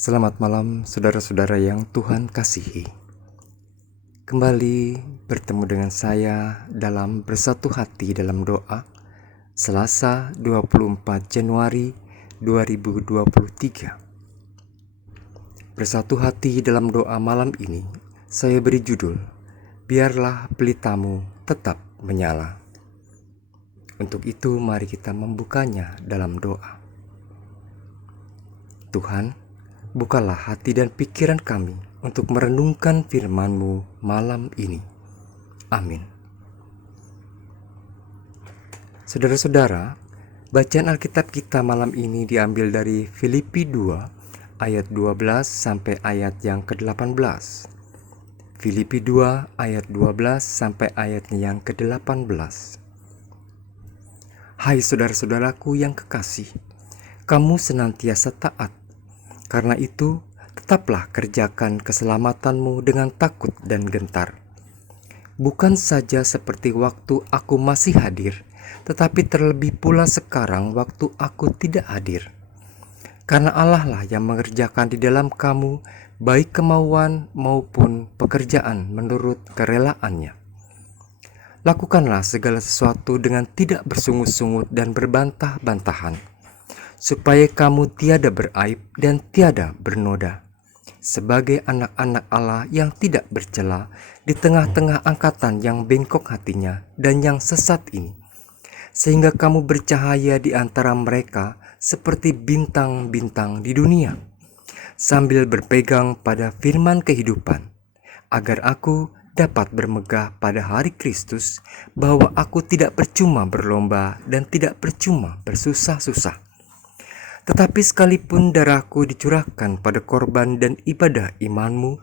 Selamat malam saudara-saudara yang Tuhan kasihi. Kembali bertemu dengan saya dalam bersatu hati dalam doa Selasa 24 Januari 2023. Bersatu hati dalam doa malam ini saya beri judul Biarlah pelitamu tetap menyala. Untuk itu mari kita membukanya dalam doa. Tuhan, bukalah hati dan pikiran kami untuk merenungkan firman-Mu malam ini. Amin. Saudara-saudara, bacaan Alkitab kita malam ini diambil dari Filipi 2 ayat 12 sampai ayat yang ke-18. Filipi 2 ayat 12 sampai ayatnya yang ke-18. Hai saudara-saudaraku yang kekasih, kamu senantiasa taat. Karena itu, tetaplah kerjakan keselamatanmu dengan takut dan gentar. Bukan saja seperti waktu aku masih hadir, tetapi terlebih pula sekarang waktu aku tidak hadir. Karena Allah lah yang mengerjakan di dalam kamu baik kemauan maupun pekerjaan menurut kerelaannya. Lakukanlah segala sesuatu dengan tidak bersungut-sungut dan berbantah-bantahan, supaya kamu tiada beraib dan tiada bernoda, sebagai anak-anak Allah yang tidak bercela di tengah-tengah angkatan yang bengkok hatinya dan yang sesat ini, sehingga kamu bercahaya di antara mereka seperti bintang-bintang di dunia, sambil berpegang pada firman kehidupan, agar aku dapat bermegah pada hari Kristus bahwa aku tidak percuma berlomba dan tidak percuma bersusah-susah. Tetapi sekalipun darahku dicurahkan pada korban dan ibadah imanmu,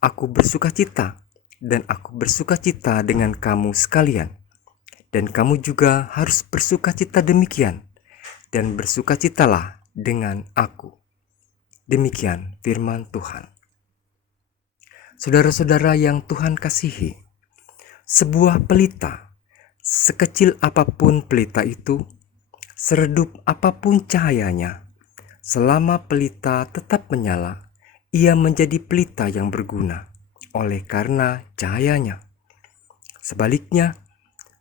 aku bersukacita, dan aku bersukacita dengan kamu sekalian. Dan kamu juga harus bersukacita demikian, dan bersukacitalah dengan aku. Demikian firman Tuhan. Saudara-saudara yang Tuhan kasihi, sebuah pelita, sekecil apapun pelita itu, seredup apapun cahayanya, selama pelita tetap menyala, ia menjadi pelita yang berguna oleh karena cahayanya. Sebaliknya,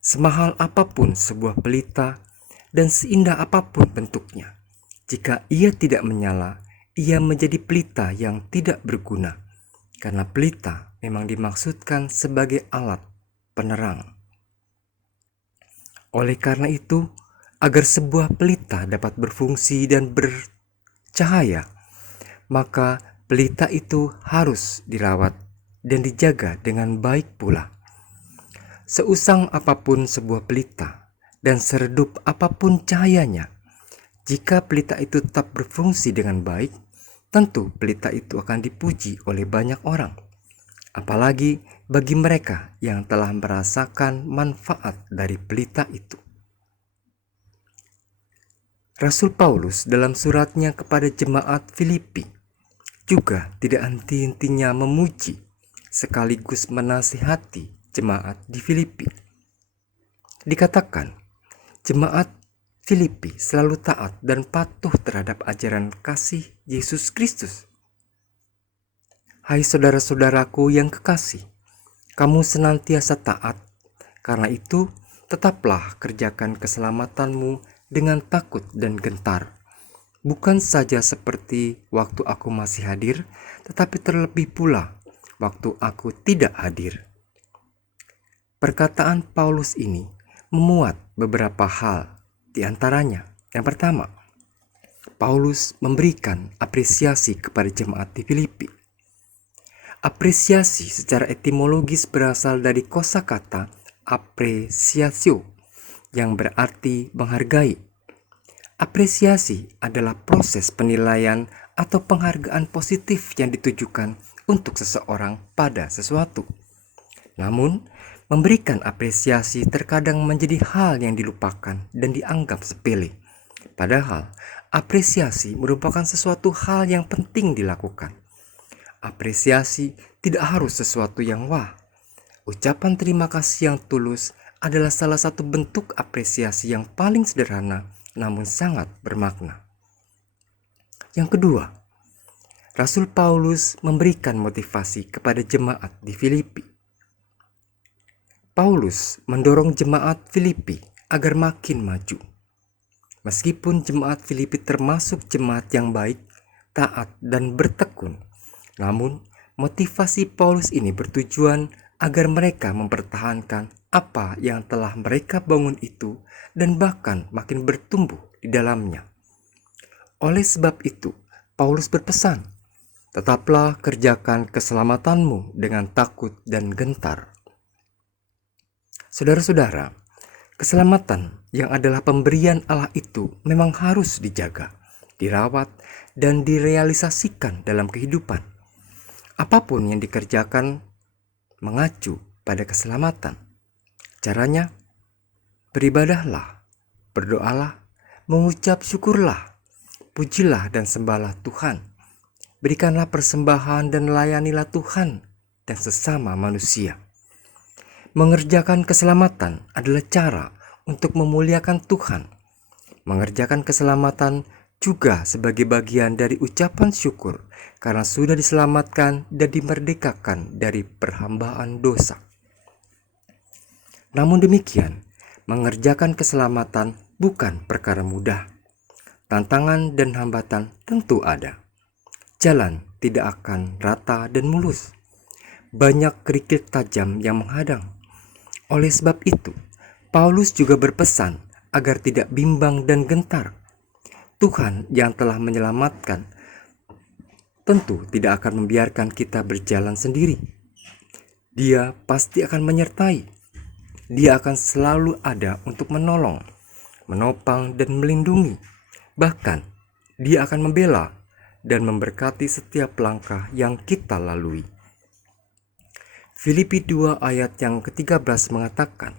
semahal apapun sebuah pelita dan seindah apapun bentuknya, jika ia tidak menyala, ia menjadi pelita yang tidak berguna, karena pelita memang dimaksudkan sebagai alat penerang. Oleh karena itu, agar sebuah pelita dapat berfungsi dan bercahaya, maka pelita itu harus dirawat dan dijaga dengan baik pula. Seusang apapun sebuah pelita dan seredup apapun cahayanya, jika pelita itu tetap berfungsi dengan baik, tentu pelita itu akan dipuji oleh banyak orang, apalagi bagi mereka yang telah merasakan manfaat dari pelita itu. Rasul Paulus dalam suratnya kepada jemaat Filipi juga tidak henti-hentinya memuji sekaligus menasihati jemaat di Filipi. Dikatakan, jemaat Filipi selalu taat dan patuh terhadap ajaran kasih Yesus Kristus. Hai saudara-saudaraku yang kekasih, kamu senantiasa taat. Karena itu, tetaplah kerjakan keselamatanmu dengan takut dan gentar. Bukan saja seperti waktu aku masih hadir, tetapi terlebih pula waktu aku tidak hadir. Perkataan Paulus ini memuat beberapa hal. Di antaranya, yang pertama, Paulus memberikan apresiasi kepada jemaat di Filipi. Apresiasi secara etimologis berasal dari kosakata appreciatio yang berarti menghargai. Apresiasi adalah proses penilaian atau penghargaan positif yang ditujukan untuk seseorang pada sesuatu. Namun, memberikan apresiasi terkadang menjadi hal yang dilupakan dan dianggap sepele. Padahal, apresiasi merupakan sesuatu hal yang penting dilakukan. Apresiasi tidak harus sesuatu yang wah. Ucapan terima kasih yang tulus adalah salah satu bentuk apresiasi yang paling sederhana namun sangat bermakna. Yang kedua, Rasul Paulus memberikan motivasi kepada jemaat di Filipi. Paulus mendorong jemaat Filipi agar makin maju. Meskipun jemaat Filipi termasuk jemaat yang baik, taat, dan bertekun, namun motivasi Paulus ini bertujuan agar mereka mempertahankan apa yang telah mereka bangun itu dan bahkan makin bertumbuh di dalamnya. Oleh sebab itu, Paulus berpesan, "Tetaplah kerjakan keselamatanmu dengan takut dan gentar." Saudara-saudara, keselamatan yang adalah pemberian Allah itu memang harus dijaga, dirawat, dan direalisasikan dalam kehidupan. Apapun yang dikerjakan mengacu pada keselamatan. Caranya, beribadahlah, berdoalah, mengucap syukurlah, pujilah dan sembahlah Tuhan. Berikanlah persembahan dan layanilah Tuhan dan sesama manusia. Mengerjakan keselamatan adalah cara untuk memuliakan Tuhan. Mengerjakan keselamatan juga sebagai bagian dari ucapan syukur karena sudah diselamatkan dan dimerdekakan dari perhambaan dosa. Namun demikian, mengerjakan keselamatan bukan perkara mudah. Tantangan dan hambatan tentu ada. Jalan tidak akan rata dan mulus. Banyak kerikil tajam yang menghadang. Oleh sebab itu, Paulus juga berpesan agar tidak bimbang dan gentar. Tuhan yang telah menyelamatkan tentu tidak akan membiarkan kita berjalan sendiri. Dia pasti akan menyertai. Dia akan selalu ada untuk menolong, menopang, dan melindungi. Bahkan, Dia akan membela dan memberkati setiap langkah yang kita lalui. Filipi 2 ayat yang ke-13 mengatakan,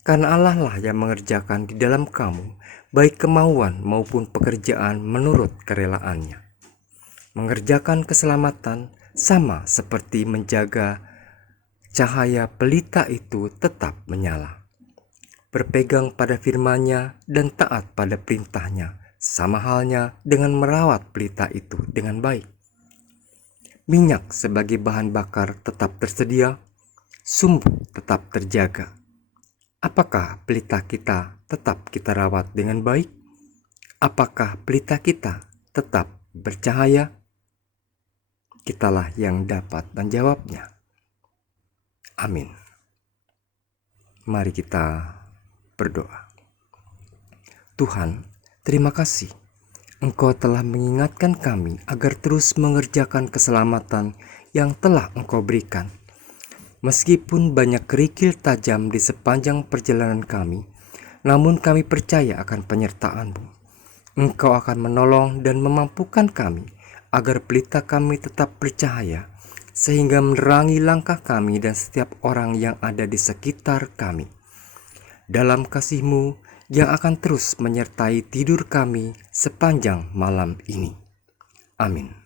"Karena Allah lah yang mengerjakan di dalam kamu, baik kemauan maupun pekerjaan menurut kerelaannya." Mengerjakan keselamatan sama seperti menjaga cahaya pelita itu tetap menyala. Berpegang pada firman-Nya dan taat pada perintahnya, sama halnya dengan merawat pelita itu dengan baik. Minyak sebagai bahan bakar tetap tersedia, sumbu tetap terjaga. Apakah pelita kita tetap kita rawat dengan baik? Apakah pelita kita tetap bercahaya? Kitalah yang dapat menjawabnya. Amin. Mari kita berdoa. Tuhan, terima kasih. Engkau telah mengingatkan kami agar terus mengerjakan keselamatan yang telah Engkau berikan. Meskipun banyak kerikil tajam di sepanjang perjalanan kami, namun kami percaya akan penyertaan-Mu. Engkau akan menolong dan memampukan kami agar pelita kami tetap bercahaya, sehingga menerangi langkah kami dan setiap orang yang ada di sekitar kami. Dalam kasih-Mu yang akan terus menyertai tidur kami sepanjang malam ini. Amin.